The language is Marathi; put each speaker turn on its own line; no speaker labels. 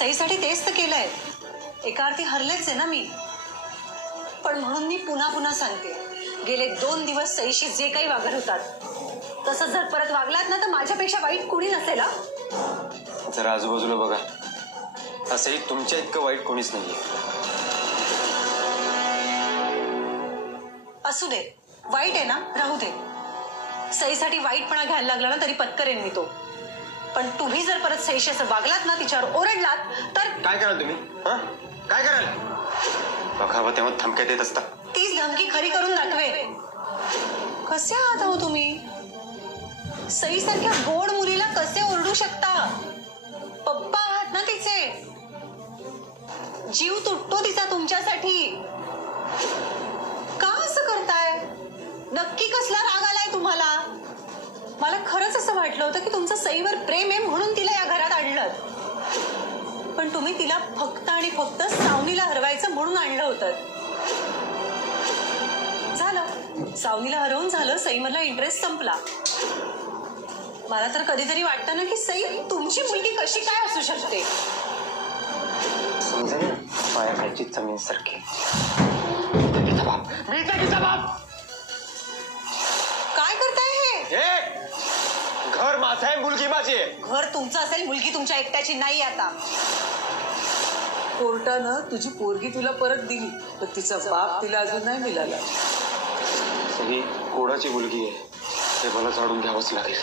सईसाठी तेच तर केलंय. एका अर्थी हरलेच आहे ना मी. पण म्हणून मी पुन्हा पुन्हा सांगते. गेले दोन दिवस सईशी जे काही वागत होतात. तसं जर परत वागलात ना तर माझ्यापेक्षा वाईट कुणी नसेल
जरा आजूबाजूला बघा. असंही तुमच्या इतकं वाईट कोणीच नाहीये.
असू दे. वाईट आहे ना? राहू दे. सईसाठी वाईटपणा घ्यायला लागला ना तरी पत्करेन मी तो. पण तुम्ही जर परत सईशी असं वागलात ना तिच्यावर ओरडलात तर
काय कराल तुम्ही? हा? काय कराल? बघावं तेव्हा धमक्या देत असता.
तीच धमकी खरी करून दाखवे कसे आहात हो तुम्ही? सईसारख्या गोड मुलीला कसे ओरडू शकता? पप्पा आहात ना तिचे. जीव तुटतो तिचा तुमच्यासाठी. मला खरंच असं वाटलं होतं की तुमचं सईवर प्रेम आहे म्हणून तिला या घरात आणलं. पण तुम्ही तिला फक्त आणि फक्त सावनीला हरवायचं म्हणून आणलं होतं. झालं. सावनीला हरवून झालं सईमधला इंटरेस्ट संपला. मला तर कधीतरी वाटतं ना की सई तुमची मुलगी कशी काय असू शकते?
जमीन सारखी
काय करताय?
हे! घर माझं आहे मुलगी माझी. आहे
घर तुमचं असेल मुलगी तुमच्या एकट्याची नाही आता.
कोर्टानं तुझी पोरगी तुला परत दिली पण तिचा बाप तिला अजून नाही मिळाला.
सगळी कोणाची मुलगी आहे. हे मला जाणून घ्यावंच लागेल.